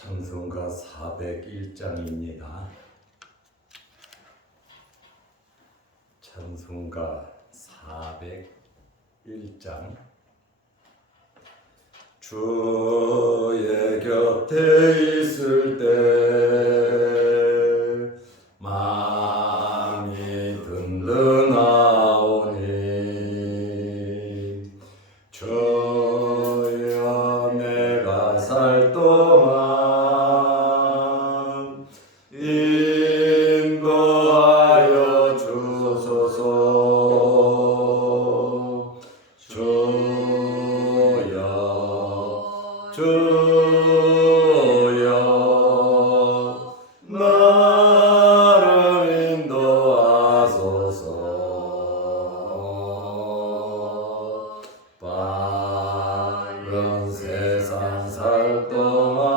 찬송가 401장입니다. 찬송가 401장. 주의 곁에 있을 때 마음이 든든하오니 주여 내가 살 동안 인도하여 주소서. 주여 나를 인도하소서. 바른 세상 살 동안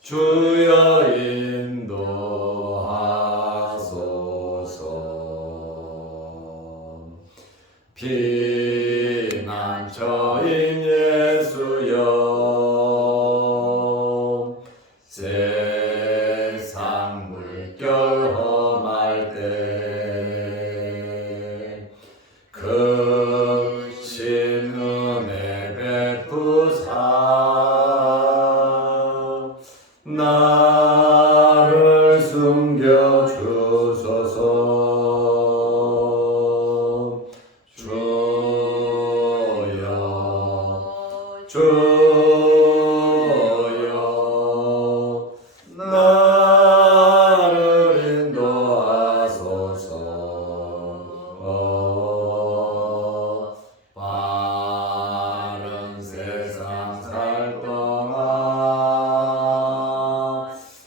주여 인도하소서. 피난처인 예수여, 세상 물결 험할 때 크신 은혜 베푸사 나를 숨겨 주소서. 주여 나를 인도하소서. 바른 세상 살 동안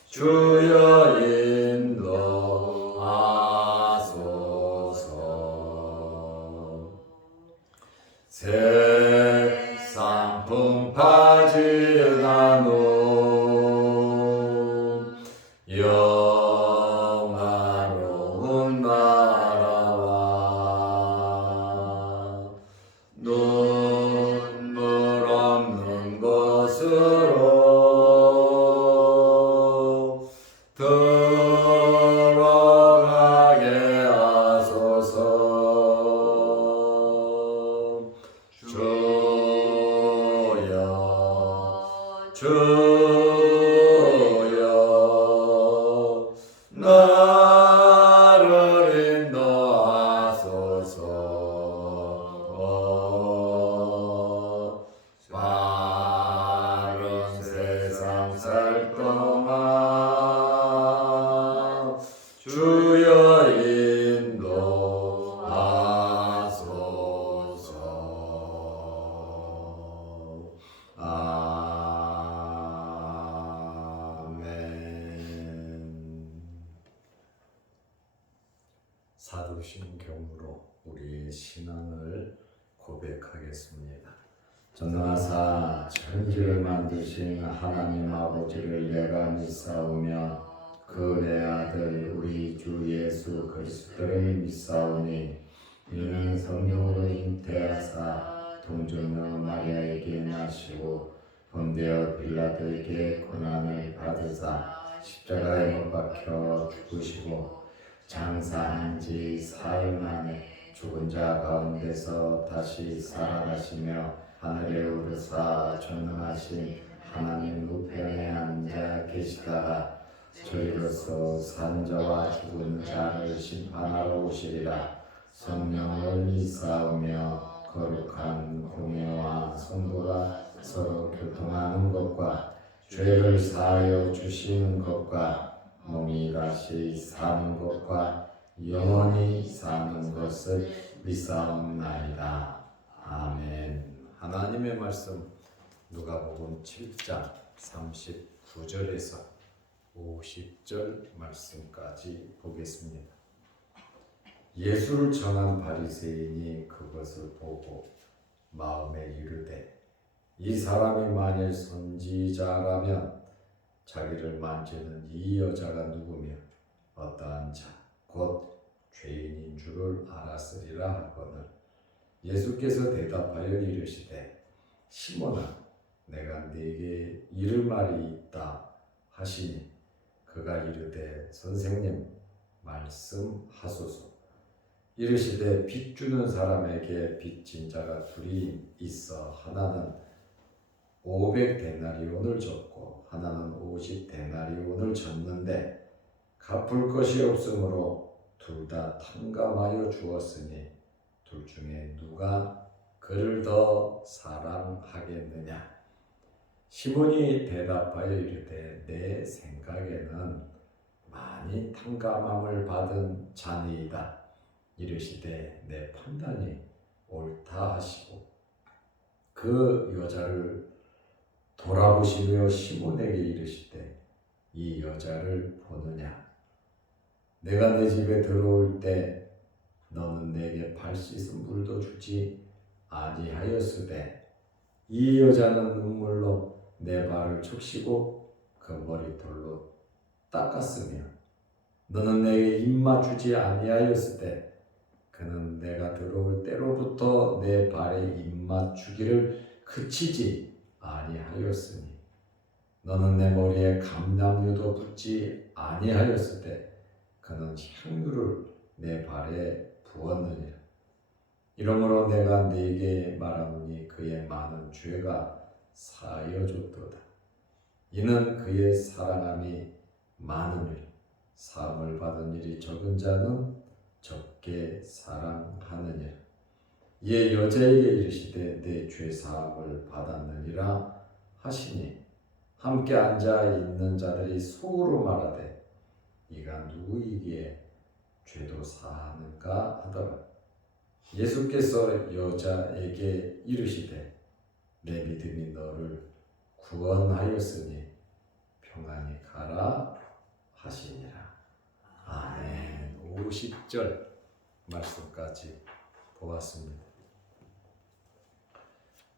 주여 인도하소서. 세상 풍파지나노 영화로운 나라와 눈물 없는 곳으로 들어가게 하소서. 주여 나를 인도하소서. 바른 세상 살 동안 주여 인도하소서. 사도신경으로 우리의 신앙을 고백하겠습니다. 전능하사 천지를 만드신 하나님 아버지를 내가 믿사오며 그 내 아들 우리 주 예수 그리스도를 믿사오니 이는 성령으로 잉태하사 동정녀 마리아에게 나시고 본디오 빌라도에게 고난을 받으사 십자가에 못 박혀 죽으시고 장사한 지 사흘 만에 죽은 자 가운데서 다시 살아나시며 하늘에 오르사 전능하신 하나님 우편에 앉아 계시다가 저희로서 산 자와 죽은 자를 심판하러 오시리라. 성령을 믿사오며 거룩한 공예와 성도가 서로 교통하는 것과 죄를 사하여 주시는 것과 몸이 다시 사는 것과 영원히 사는 것을 믿사옵나이다. 아멘. 하나님의 말씀 누가복음 7장 39절에서 50절 말씀까지 보겠습니다. 예수를 전한 바리새인이 그것을 보고 마음에 이르되 이 사람이 만일 선지자라면 자기를 만지는 이 여자가 누구며 어떠한 자 곧 죄인인 줄을 알았으리라 하거늘 예수께서 대답하여 이르시되 시몬아 내가 네게 이를 말이 있다 하시니 그가 이르되 선생님 말씀하소서. 이르시되 빚 주는 사람에게 빚진 자가 둘이 있어 하나는 500데나리온을 줬고 하나는 50데나리온을 줬는데 갚을 것이 없으므로 둘 다 탕감하여 주었으니 둘 중에 누가 그를 더 사랑하겠느냐. 시몬이 대답하여 이르되 내 생각에는 많이 탕감함을 받은 자니이다. 이르시되 내 판단이 옳다 하시고 그 여자를 돌아보시며 시몬에게 이르시되 이 여자를 보느냐. 내가 내 집에 들어올 때 너는 내게 발 씻은 물도 주지 아니하였으되 이 여자는 눈물로 내 발을 적시고 그 머리털로 닦았으며 너는 내게 입맞추지 아니하였으되 그는 내가 들어올 때로부터 내 발에 입맞추기를 그치지 아니하였으니 너는 내 머리에 감람유도 붓지 아니하였으되 그는 향유를 내 발에 부었느니라. 이러므로 내가 네게 말하노니 그의 많은 죄가 사하여졌도다. 이는 그의 사랑함이 많으니 사함을 받은 일이 적은 자는 적게 사랑하느니라. 이에 여자에게 이르시되 내 죄 사함을 받았느니라 하시니 함께 앉아 있는 자들이 속으로 말하되 이가 누구이기에 죄도 사하는가 하더라. 예수께서 여자에게 이르시되 내 믿음이 너를 구원하였으니 평안히 가라 하시니라. 아멘. 50절 말씀까지 보았습니다.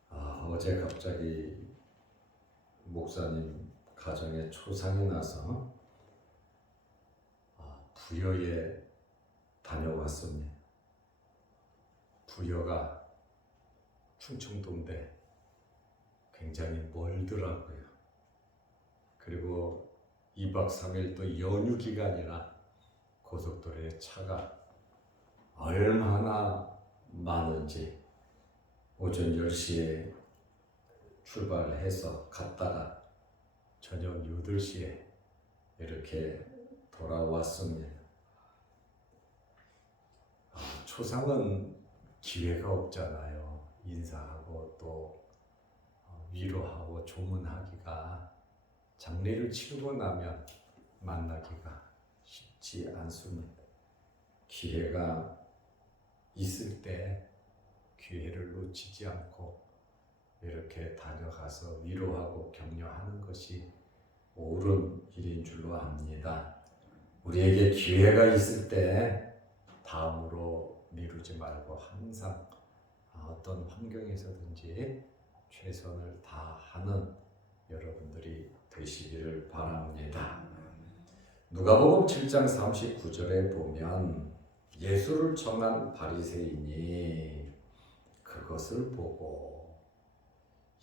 어제 갑자기 목사님 가정에 초상이 나서 부여에 다녀왔습니다. 부여가 충청도인데 굉장히 멀더라고요. 그리고 2박 3일 또 연휴 기간이라 고속도로에 차가 얼마나 많은지 오전 10시에 출발해서 갔다가 저녁 8시에 이렇게 돌아왔습니다. 초상은 기회가 없잖아요. 인사하고 또 위로하고 조문하기가 장례를 치르고 나면 만나기가 쉽지 않습니다. 기회가 있을 때 기회를 놓치지 않고 이렇게 다녀가서 위로하고 격려하는 것이 옳은 일인 줄로 압니다. 우리에게 기회가 있을 때 다음으로 미루지 말고 항상 어떤 환경에서든지 최선을 다하는 여러분들이 되시기를 바랍니다. 누가복음 7장 39절에 보면 예수를 청한 바리새인이 그것을 보고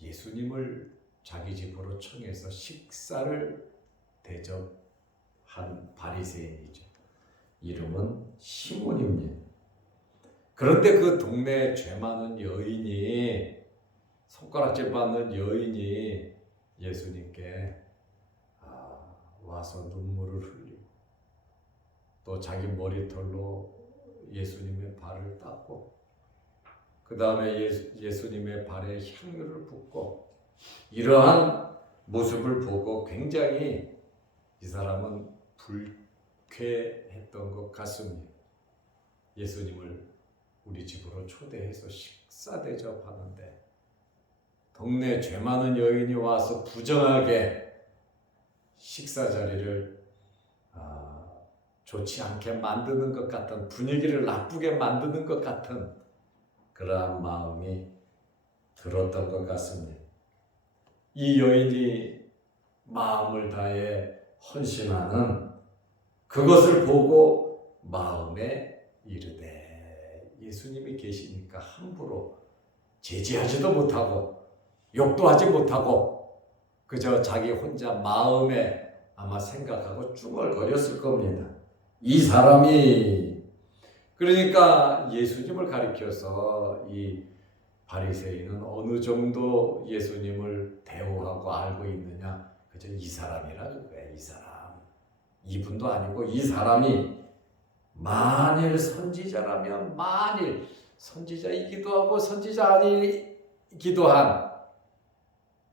예수님을 자기 집으로 청해서 식사를 대접한 바리새인이죠. 이름은 시몬입니다. 그런데 그 동네에 죄 많은 여인이 손가락질 받는 여인이 예수님께 와서 눈물을 흘리고 또 자기 머리털로 예수님의 발을 닦고 그 다음에 예수님의 발에 향유를 붓고 이러한 모습을 보고 굉장히 이 사람은 불쾌했던 것 같습니다. 예수님을 우리 집으로 초대해서 식사 대접하는데 동네 죄 많은 여인이 와서 부정하게 식사 자리를 좋지 않게 만드는 것 같은, 분위기를 나쁘게 만드는 것 같은 그러한 마음이 들었던 것 같습니다. 이 여인이 마음을 다해 헌신하는 그것을 보고 마음에 이르되 예수님이 계시니까 함부로 제지하지도 못하고 욕도 하지 못하고 그저 자기 혼자 마음에 아마 생각하고 중얼거렸을 겁니다. 이 사람이 그러니까 예수님을 가리켜서 이 바리새인은 어느 정도 예수님을 대우하고 알고 있느냐? 그저 이 사람이라 그거야. 이 사람. 이분도 아니고 이 사람이 만일 선지자라면 만일 선지자이기도 하고 선지자 아니기도 한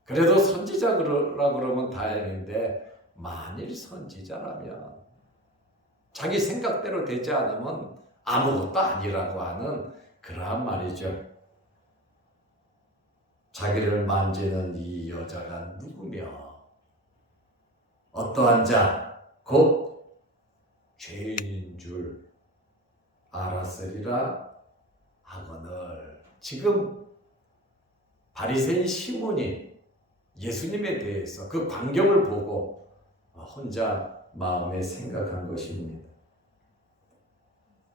그래도 선지자라 그러면 다행인데 만일 선지자라면 자기 생각대로 되지 않으면 아무것도 아니라고 하는 그러한 말이죠. 자기를 만지는 이 여자가 누구며 어떠한 자, 곧 죄인인 줄 알았으리라 하거늘. 지금 바리새인 시몬이 예수님에 대해서 그 광경을 보고 혼자 마음에 생각한 것입니다.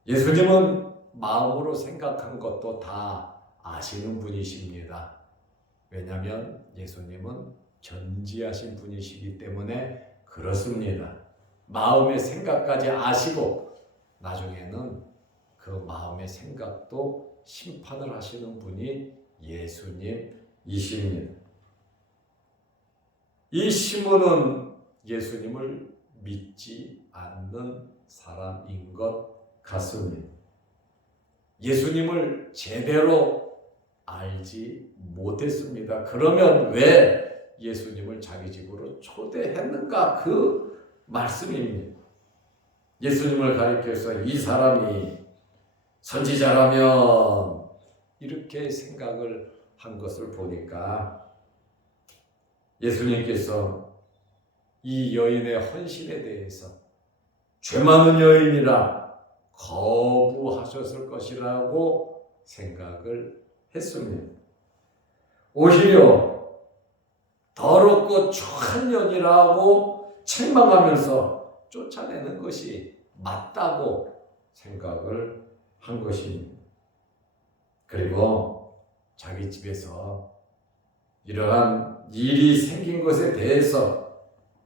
예수님은 마음으로 생각한 것도 다 아시는 분이십니다. 왜냐하면 예수님은 전지하신 분이시기 때문에 그렇습니다. 마음의 생각까지 아시고 나중에는 그 마음의 생각도 심판을 하시는 분이 예수님이십니다. 이 시몬은 예수님을 믿지 않는 사람인 것 같습니다. 예수님을 제대로 알지 못했습니다. 그러면 왜 예수님을 자기 집으로 초대했는가? 그 말씀입니다. 예수님을 가리켜서 이 사람이 선지자라면 이렇게 생각을 한 것을 보니까 예수님께서 이 여인의 헌신에 대해서 죄 많은 여인이라 거부하셨을 것이라고 생각을 했습니다. 오히려 더럽고 추한 년이라고 책망하면서 쫓아내는 것이 맞다고 생각을 한 것입니다. 그리고 자기 집에서 이러한 일이 생긴 것에 대해서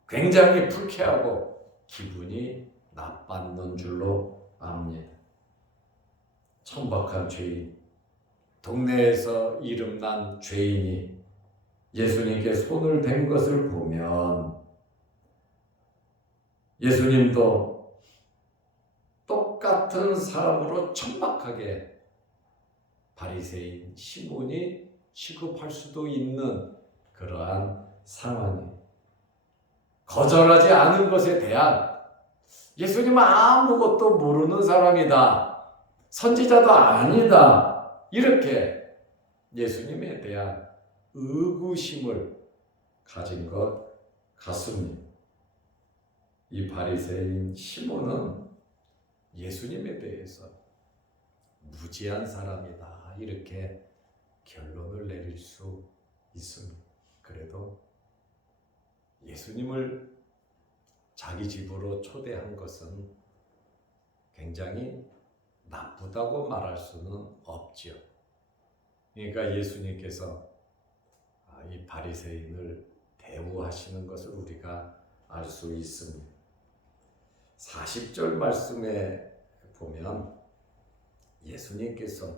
굉장히 불쾌하고 기분이 나빴는 줄로 압니다. 천박한 죄인, 동네에서 이름난 죄인이 예수님께 손을 댄 것을 보면 예수님도 똑같은 사람으로 천박하게 바리새인 시몬이 취급할 수도 있는 그러한 상황이 거절하지 않은 것에 대한 예수님은 아무것도 모르는 사람이다. 선지자도 아니다. 이렇게 예수님에 대한 의구심을 가진 것 같습니다. 이 바리새인 시몬은 예수님에 대해서 무지한 사람이다. 이렇게 결론을 내릴 수 있습니다. 그래도 예수님을 자기 집으로 초대한 것은 굉장히 나쁘다고 말할 수는 없지요. 그러니까 예수님께서 이 바리새인을 대우하시는 것을 우리가 알 수 있습니다. 40절 말씀에 보면 예수님께서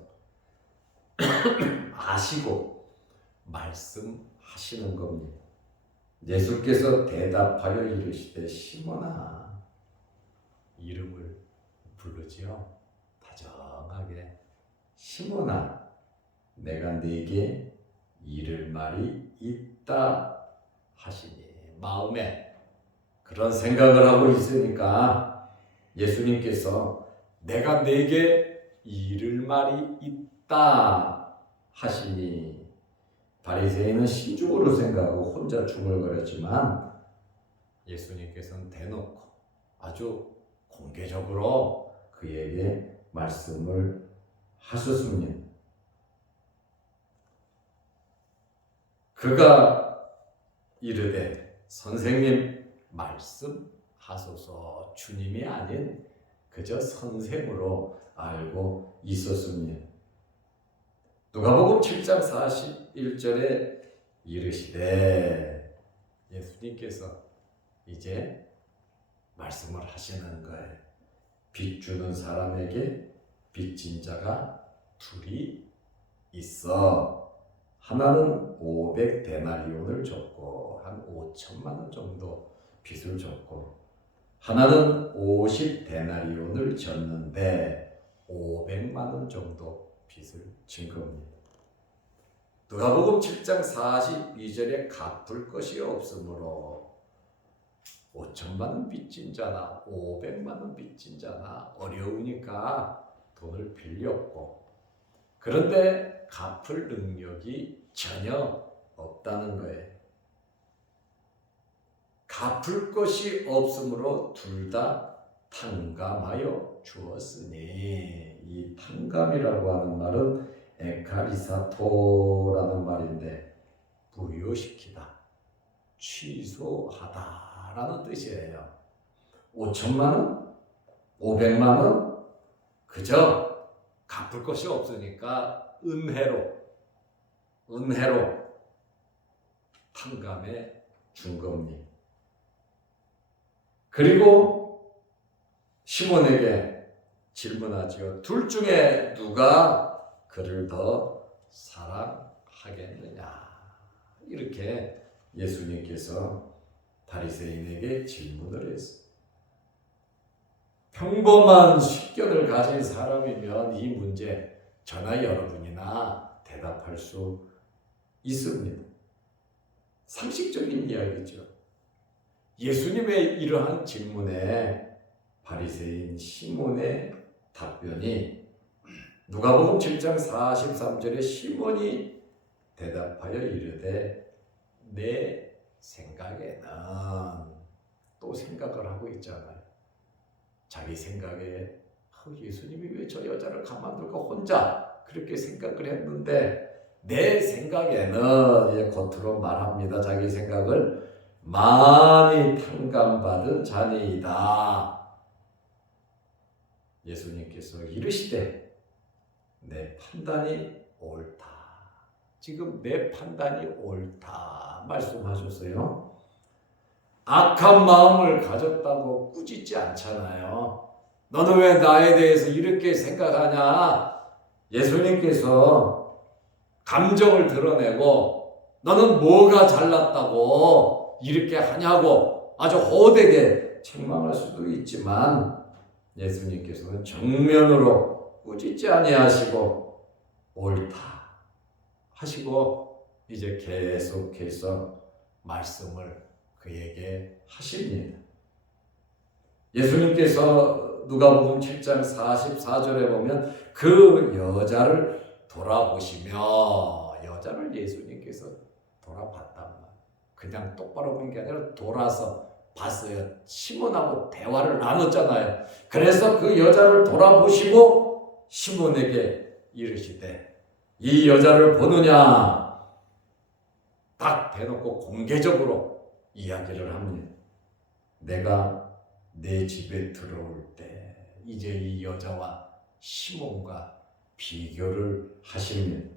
아시고 말씀하시는 겁니다. 예수께서 대답하여 이르시되 시몬아, 이름을 부르지요. 다정하게 시몬아, 내가 네게 이를 말이 있다 하시니, 마음에 그런 생각을 하고 있으니까 예수님께서 내가 네게 이를 말이 있다 하시니, 바리새인은 신중으로 생각하고 혼자 중얼거렸지만 예수님께서는 대놓고 아주 공개적으로 그에게 말씀을 하셨습니다. 그가 이르되 선생님 말씀하소서. 주님이 아닌 그저 선생으로 알고 있었습니다. 누가복음 7장 41절에 이르시되, 예수님께서 이제 말씀을 하시는 거예요. 빚 주는 사람에게 빚진 자가 둘이 있어. 하나는 500데나리온을 줬고 한 5천만 원 정도 빚을 줬고, 하나는 50데나리온을 졌는데 500만 원 정도 빚을 진 겁니다. 누가복음 7장 42절에 갚을 것이 없으므로 5천만 원 빚진 자나 500만 원 빚진 자나 어려우니까 돈을 빌렸고, 그런데 갚을 능력이 전혀 없다는 거예요. 갚을 것이 없으므로 둘 다 탕감하여 주었으니, 이 탕감이라고 하는 말은 에카리사토라는 말인데 부여시키다, 취소하다라는 뜻이에요. 5천만 원, 500만 원 그저 갚을 것이 없으니까 은혜로 탕감해 준 겁니다. 그리고 시몬에게 질문하지요. 둘 중에 누가 그를 더 사랑하겠느냐? 이렇게 예수님께서 바리새인에게 질문을 했어요. 평범한 식견을 가진 사람이면 이 문제 저나 여러분이나 대답할 수 있습니다. 상식적인 이야기죠. 예수님의 이러한 질문에 바리새인 시몬의 답변이 누가복음 7장 43절에 시몬이 대답하여 이르되, 내 생각에는, 또 생각을 하고 있잖아요. 자기 생각에 예수님이 왜 저 여자를 가만두고 혼자 그렇게 생각을 했는데, 내 생각에는, 겉으로 말합니다. 자기 생각을 많이 탕감받은 자니이다. 예수님께서 이르시되, 내 판단이 옳다. 지금 내 판단이 옳다 말씀하셨어요. 악한 마음을 가졌다고 꾸짖지 않잖아요. 너는 왜 나에 대해서 이렇게 생각하냐? 예수님께서 감정을 드러내고 너는 뭐가 잘났다고 이렇게 하냐고 아주 호되게 책망할 수도 있지만, 예수님께서는 정면으로 꾸짖지 아니하시고 옳다 하시고 이제 계속해서 말씀을 그에게 하십니다. 예수님께서 누가복음 7장 44절에 보면 그 여자를 돌아보시며, 여자를 예수님께서 돌아봤단 말이에요. 그냥 똑바로 본 게 아니라 돌아서 봤어요. 시몬하고 대화를 나눴잖아요. 그래서 그 여자를 돌아보시고 시몬에게 이르시되, 이 여자를 보느냐? 딱 대놓고 공개적으로 이야기를 합니다. 내가 내 집에 들어올 때 이제 이 여자와 시몬과 비교를 하십니다.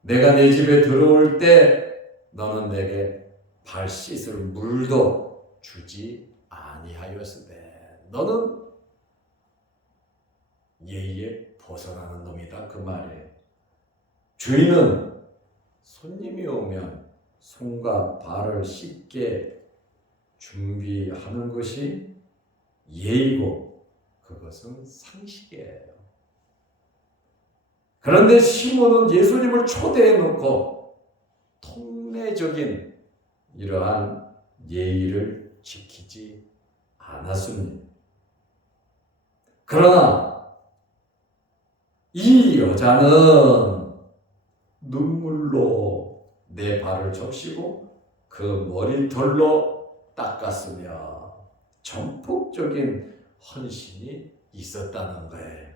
내가 내 집에 들어올 때 너는 내게 발 씻을 물도 주지 아니하였으되 너는 예의에 벗어나는 놈이다, 그 말이에요. 주인은 손님이 오면 손과 발을 씻게 준비하는 것이 예의고 그것은 상식이에요. 그런데 시몬은 예수님을 초대해 놓고 통례적인 이러한 예의를 지키지 않았습니다. 그러나 이 여자는 눈물로 내 발을 적시고 그 머리털로 닦았으며 전폭적인 헌신이 있었다는 거예요.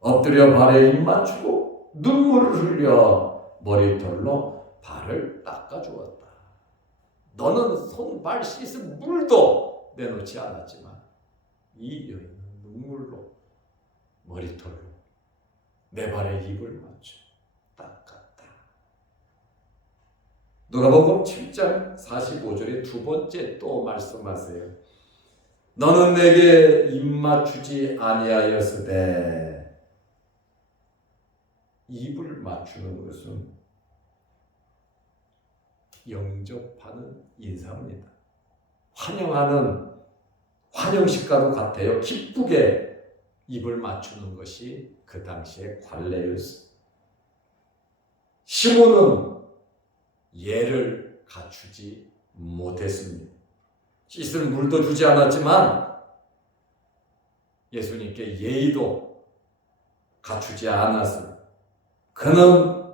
엎드려 발에 입 맞추고 눈물을 흘려 머리털로 발을 닦아주었다. 너는 손, 발 씻은 물도 내놓지 않았지만 이 여인은 눈물로 머리털로 내 발에 입을 맞춰 닦았다. 누가복음 7장 45절에 두 번째 또 말씀하세요. 너는 내게 입맞추지 아니하였으되. 입을 맞추는 것은 영접하는 인사입니다. 환영하는 환영식과도 같아요. 기쁘게 입을 맞추는 것이 그 당시의 관례였어요. 시몬은 예를 갖추지 못했습니다. 씻을 물도 주지 않았지만 예수님께 예의도 갖추지 않았습니다. 그는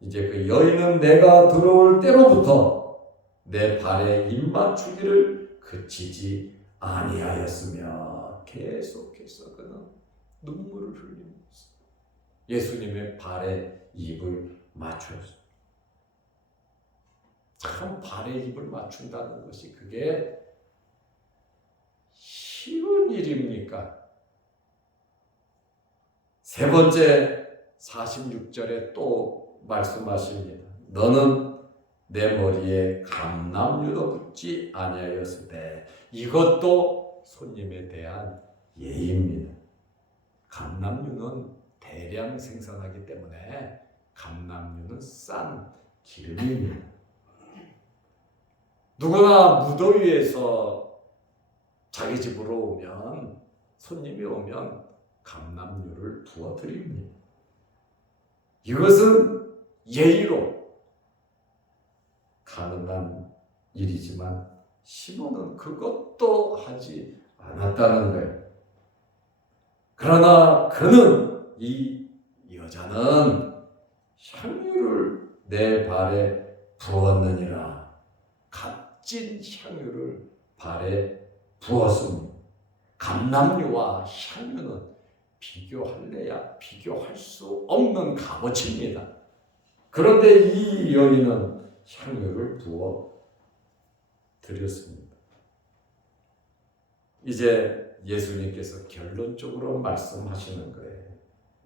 이제 그 여인은 내가 들어올 때로부터 내 발에 입맞추기를 그치지 아니하였으며 계속해서 그는 눈물을 흘리면서 예수님의 발에 입을 맞추었습니다. 참 발에 입을 맞춘다는 것이 그게 쉬운 일입니까? 세 번째 46절에 또 말씀하십니다. 너는 내 머리에 감람유도 붓지 아니하였으되. 이것도 손님에 대한 예의입니다. 감람유는 대량 생산하기 때문에 감람유는 싼 기름입니다. 누구나 무더위에서 자기 집으로 오면, 손님이 오면 감람유를 부어드립니다. 이것은 예의로 가능한 일이지만 시몬은 그것도 하지 않았다는 거예요. 그러나 그는, 이 여자는 향유를 내 발에 부었느니라. 값진 향유를 발에 부었습니다. 감람유와 향유는 비교할래야 비교할 수 없는 값어치입니다. 그런데 이 여인은 향유를 부어 드렸습니다. 이제 예수님께서 결론적으로 말씀하시는 거예요.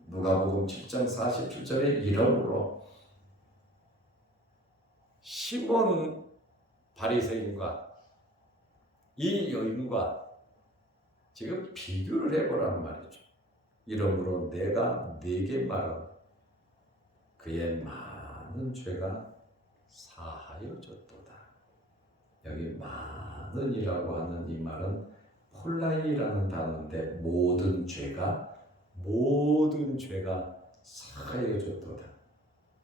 누가복음 7장 47절에 이러므로 시몬 바리새인과 이 여인과 지금 비교를 해보란 말이죠. 이러므로 내가 네게 말하노 그의 많은 죄가 사하여졌도다. 여기 많은이라고 하는 이 말은 폴라이라는 단어인데 모든 죄가 사하여졌도다.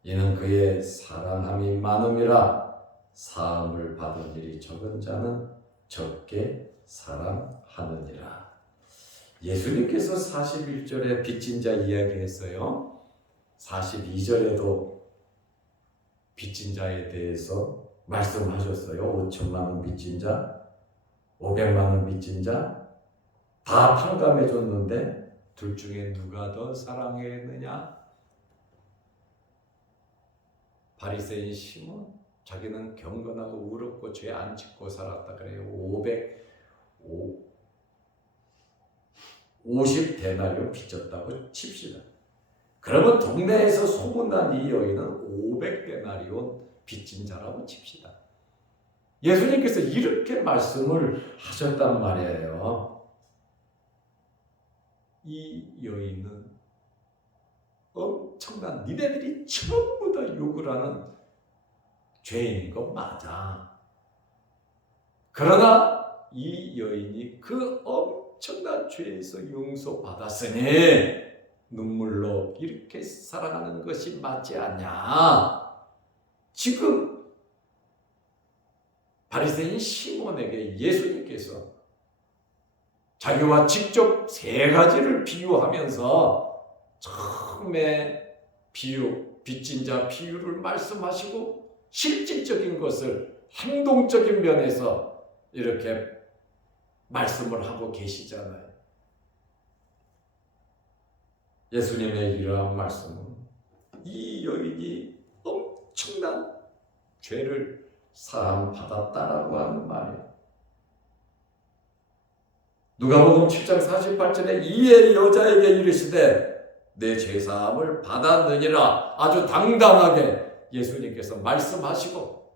이는 그의 사랑함이 많음이라. 사함을 받은 일이 적은 자는 적게 사랑하느니라. 예수님께서 41절에 빚진 자 이야기했어요. 42절에도 빚진 자에 대해서 말씀하셨어요. 5천만 원 빚진 자, 500만 원 빚진 자 다 탕감해 줬는데 둘 중에 누가 더 사랑했느냐? 바리새인 시몬, 자기는 경건하고 의롭고 죄 안 짓고 살았다 그래요. 50데나리온 빚졌다고 칩시다. 그러면 동네에서 소문난 이 여인은 500데나리온 빚진 자라고 칩시다. 예수님께서 이렇게 말씀을 하셨단 말이에요. 이 여인은 엄청난, 니네들이 전부 다 욕을 하는 죄인인 거 맞아. 그러나 이 여인이 그 엄청난 죄에서 용서받았으니 눈물로 이렇게 살아가는 것이 맞지 않냐. 지금 바리새인 시몬에게 예수님께서 자기와 직접 세 가지를 비유하면서 처음에 빚진 자 비유를 말씀하시고 실질적인 것을 행동적인 면에서 이렇게 말씀을 하고 계시잖아요. 예수님의 이러한 말씀은 이 여인이 엄청난 죄를 사함 받았다라고 하는 말이에요. 누가복음 7장 48절에 이에 여자에게 이르시되 내 죄사함을 받았느니라. 아주 당당하게 예수님께서 말씀하시고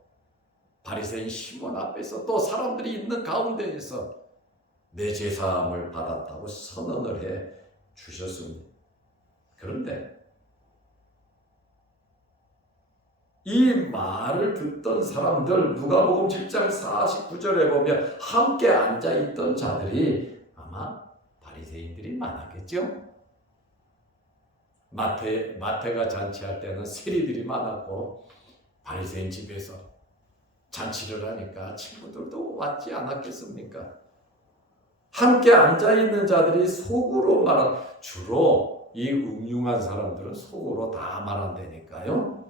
바리새인 시몬 앞에서 또 사람들이 있는 가운데에서 내 죄사함을 받았다고 선언을 해 주셨습니다. 그런데 이 말을 듣던 사람들, 누가복음 7장 49절에 보면 함께 앉아있던 자들이 아마 바리새인들이 많았겠죠. 마태가 잔치할 때는 세리들이 많았고 바리새인 집에서 잔치를 하니까 친구들도 왔지 않았겠습니까? 함께 앉아있는 자들이 속으로 말한, 주로 이 음흉한 사람들은 속으로 다 말한다니까요.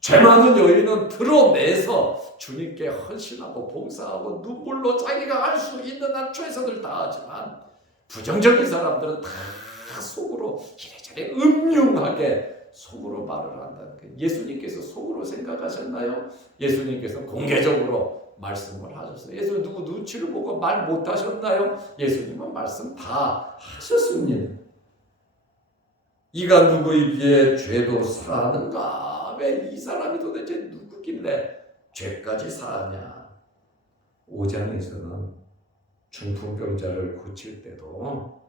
죄 많은 여인은 드러내서 주님께 헌신하고 봉사하고 눈물로 자기가 할 수 있는 한 최선을 다하지만 부정적인 사람들은 다 속으로 이래저래 음흉하게 속으로 말을 한다는 거예요. 예수님께서 속으로 생각하셨나요? 예수님께서 공개적으로 말씀을 하셨어요. 예수님 누구 눈치를 보고 말 못하셨나요? 예수님은 말씀 다 하셨습니다. 이가 누구이기에 죄도 사하는가? 왜 이 사람이 도대체 누구길래 죄까지 사하냐? 5장에서는 중풍병자를 고칠 때도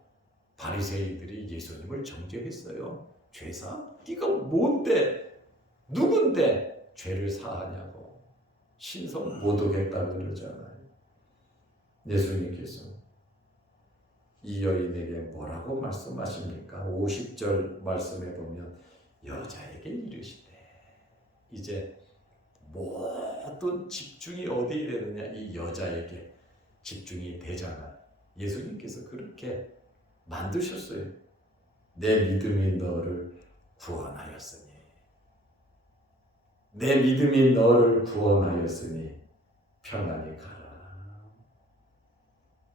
바리새인들이 예수님을 정죄했어요. 죄사? 네가 뭔데? 누군데 죄를 사하냐고. 신성 모독했다고 그러잖아요. 예수님께서 이 여인에게 뭐라고 말씀하십니까? 50절 말씀에 보면 여자에게 이르시되, 이제 모든 집중이 어디에 되느냐? 이 여자에게 집중이 되잖아. 예수님께서 그렇게 만드셨어요. 내 믿음이 너를 구원하였으니, 내 믿음이 너를 구원하였으니 평안히 가라.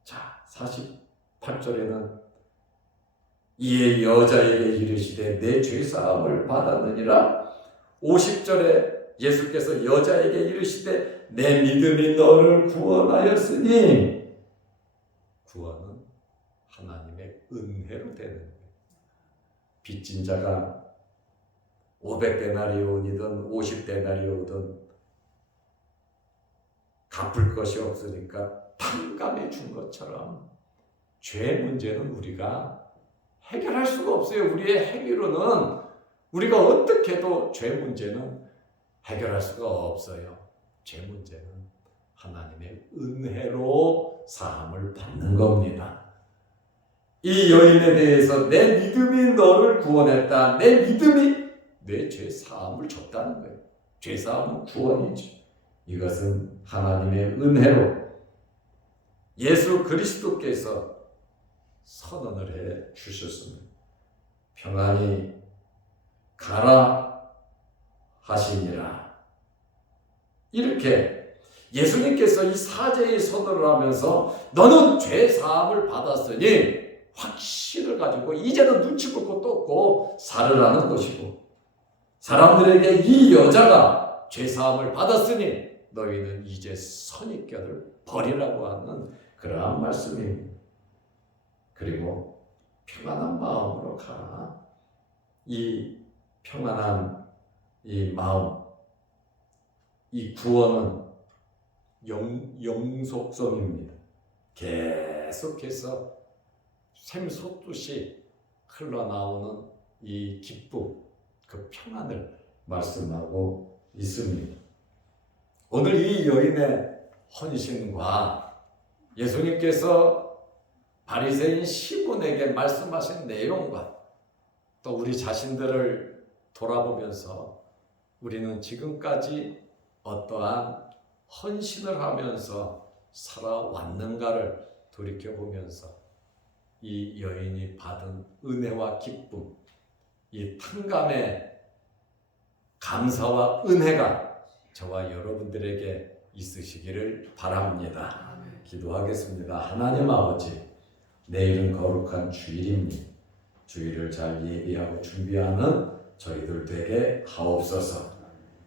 자, 48절에는 이에 여자에게 이르시되 내 죄사함을 받았느니라. 50절에 예수께서 여자에게 이르시되 내 믿음이 너를 구원하였으니, 구원은 하나님의 은혜로 되는 거예요. 빚진 자가 500데나리온이든 50데나리온이든 갚을 것이 없으니까 탕감해 준 것처럼 죄 문제는 우리가 해결할 수가 없어요. 우리의 행위로는 우리가 어떻게 해도 죄 문제는 해결할 수가 없어요. 죄 문제는 하나님의 은혜로 사함을 받는 겁니다. 이 여인에 대해서 내 믿음이 너를 구원했다. 내 믿음이 내 죄 사함을 줬다는 거예요. 죄 사함은 구원이죠. 이것은 하나님의 은혜로 예수 그리스도께서 선언을 해 주셨습니다. 평안히 가라 하시니라. 이렇게 예수님께서 이 사제의 선언을 하면서 너는 죄 사함을 받았으니 확신을 가지고 이제는 눈치 볼 것도 없고 살으라는 것이고, 사람들에게 이 여자가 죄 사함을 받았으니 너희는 이제 선입견을 버리라고 하는 그러한 말씀입니다. 그리고 평안한 마음으로 가라. 이 평안한 이 마음, 이 구원은 영속성입니다. 계속해서 샘솟듯이 흘러나오는 이 기쁨, 그 평안을 말씀하고 있습니다. 오늘 이 여인의 헌신과 예수님께서 바리새인 시몬에게 말씀하신 내용과 또 우리 자신들을 돌아보면서 우리는 지금까지 어떠한 헌신을 하면서 살아왔는가를 돌이켜보면서 이 여인이 받은 은혜와 기쁨, 이 탕감의 감사와 은혜가 저와 여러분들에게 있으시기를 바랍니다. 기도하겠습니다. 하나님 아버지, 내일은 거룩한 주일입니다. 주일을 잘 예비하고 준비하는 저희들 되게 하옵소서.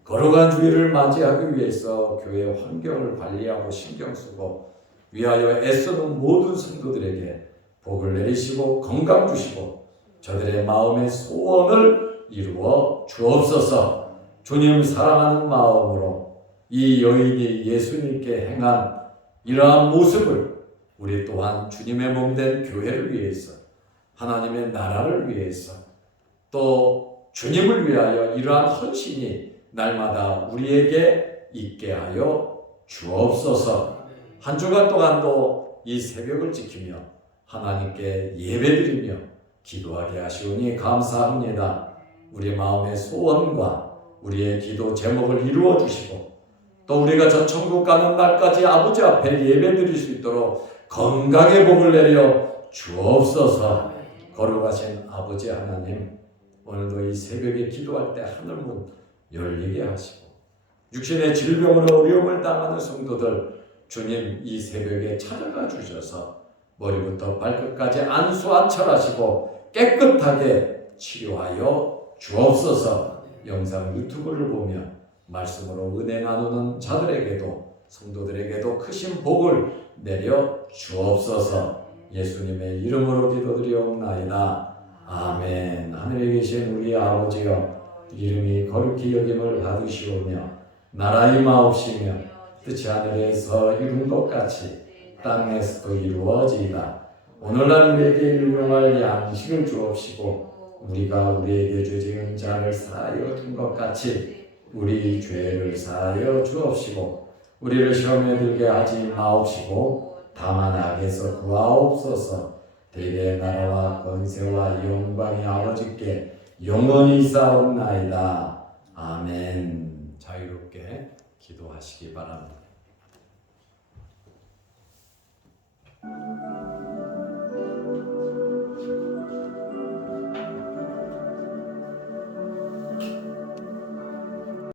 거룩한 주일을 맞이하기 위해서 교회 환경을 관리하고 신경 쓰고 위하여 애쓰는 모든 성도들에게 복을 내리시고 건강 주시고 저들의 마음의 소원을 이루어 주옵소서. 주님 사랑하는 마음으로 이 여인이 예수님께 행한 이러한 모습을 우리 또한 주님의 몸된 교회를 위해서, 하나님의 나라를 위해서, 또 주님을 위하여 이러한 헌신이 날마다 우리에게 있게 하여 주옵소서. 한 주간 동안도 이 새벽을 지키며 하나님께 예배드리며 기도하게 하시오니 감사합니다. 우리 마음의 소원과 우리의 기도 제목을 이루어 주시고, 또 우리가 저 천국 가는 날까지 아버지 앞에 예배드릴 수 있도록 건강의 복을 내려 주옵소서. 거룩하신 아버지 하나님, 오늘도 이 새벽에 기도할 때 하늘문 열리게 하시고, 육신의 질병으로 어려움을 당하는 성도들 주님 이 새벽에 찾아가 주셔서 머리부터 발끝까지 안수안철하시고 깨끗하게 치료하여 주옵소서. 영상 유튜브를 보며 말씀으로 은혜 나누는 자들에게도 성도들에게도 크신 복을 내려 주옵소서. 예수님의 이름으로 기도드리옵나이다. 아멘. 하늘에 계신 우리 아버지여, 이름이 거룩히 여김을 받으시오며 나라의 임하옵시며 뜻이 하늘에서 이룬 것 같이 땅에서도 이루어지이다. 오늘날 우리에게 일용할 양식을 주옵시고, 우리가 우리에게 죄지은 자를 사하여 준 것 같이 우리 죄를 사하여 주옵시고, 우리를 시험에 들게 하지 마옵시고 다만 악에서 구하옵소서. 대개 나라와 권세와 영광이 아버지께 영원히 있사옵나이다. 아멘. 자유롭게 기도하시기 바랍니다.